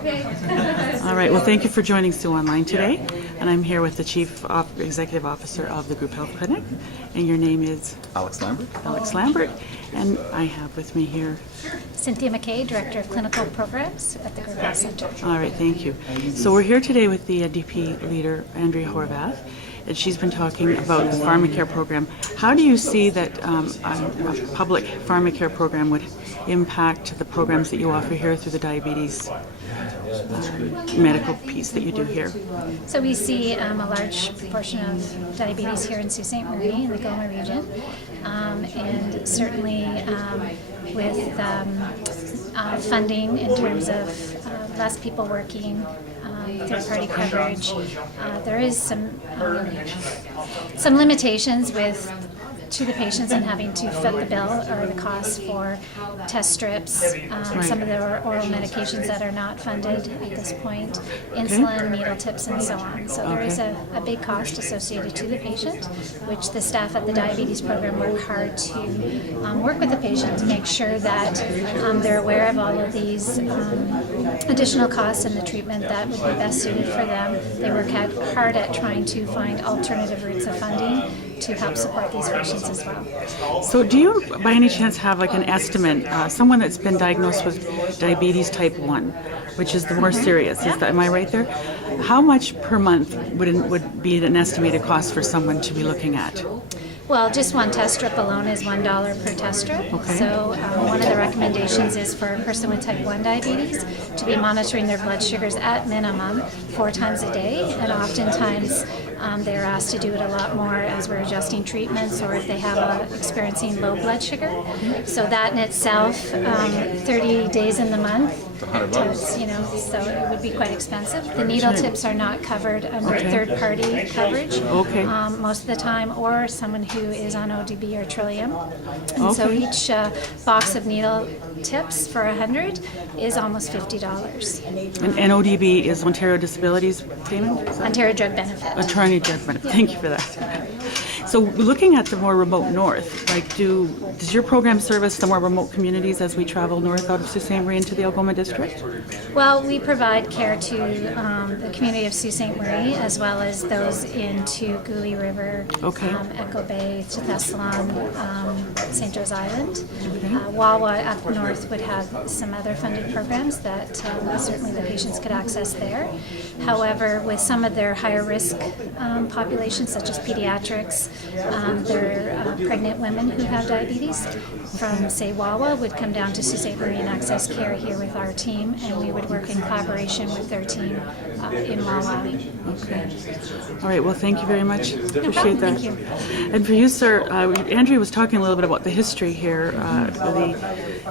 All right, well, thank you for joining Sue Online today. And I'm here with the Chief Executive Officer of the Group Health Clinic. And your name is? Alex Lambert. Alex Lambert. And I have with me here Cynthia McKay, Director of Clinical Programs at the Group Health Center. All right, thank you. So we're here today with the DP leader, Andrea Horwath, and she's been talking about the pharmacare program. How do you see that a public pharmacare program would impact the programs that you offer here through the diabetes medical piece that you do here? So we see a large proportion of diabetes here in Sault Ste. Marie in the Goma region, and certainly with funding in terms of less people working, third-party coverage, there is some limitations to the patients and having to foot the bill or the costs for test strips, some of the oral medications that are not funded at this point, insulin, needle tips, and so on. So there is a big cost associated to the patient, which the staff at the diabetes program work hard to work with the patient to make sure that they're aware of all of these additional costs and the treatment that would be best suited for them. They work hard at trying to find alternative routes of funding to help support these patients as well. So do you by any chance have like an estimate, someone that's been diagnosed with diabetes type 1, which is the more serious, am I right there? How much per month would be an estimated cost for someone to be looking at? Well, just one test strip alone is $1 per test strip. Okay. So one of the recommendations is for a person with type 1 diabetes to be monitoring their blood sugars at minimum 4 times a day, and oftentimes they're asked to do it a lot more as we're adjusting treatments or if they have experiencing low blood sugar. So that in itself, 30 days in the month, so it would be quite expensive. The needle tips are not covered under third-party coverage most of the time, or someone who is on ODB or Trillium. And so each box of needle tips for 100 is almost $50. And ODB is Ontario Disabilities Payment? Ontario Drug Benefit. Ontario Drug Benefit. Thank you for that. So looking at the more remote north, does your program service the more remote communities as we travel north out of Sault Ste. Marie into the Algoma district? Well, we provide care to the community of Sault Ste. Marie as well as those into Goulet River, Echo Bay, Thessalon, St. Joe's Island. Wawa up north would have some other funded programs that certainly the patients could access there. However, with some of their higher risk populations such as pediatrics, their pregnant women who have diabetes from, say, Wawa would come down to Sault Ste. Marie and access care here with our team, and we would work in collaboration with their team in Wawa. Okay. All right, well, thank you very much. Appreciate that. Thank you. And for you, sir, Andrea was talking a little bit about the history here,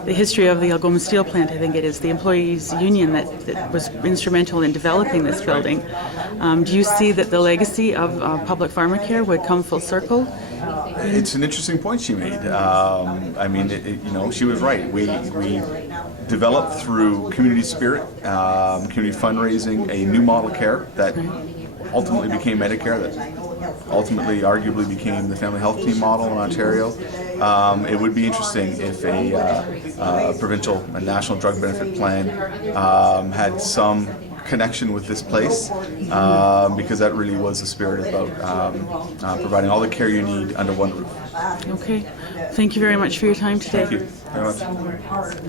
the history of the Algoma Steel Plant, I think it is, the employees' union that was instrumental in developing this building. Do you see that the legacy of public pharmacare would come full circle? It's an interesting point she made. She was right. We developed through community spirit, community fundraising, a new model of care that ultimately became Medicare, that ultimately arguably became the family health team model in Ontario. It would be interesting if a provincial and national drug benefit plan had some connection with this place, because that really was the spirit about providing all the care you need under one roof. Okay. Thank you very much for your time today. Thank you very much.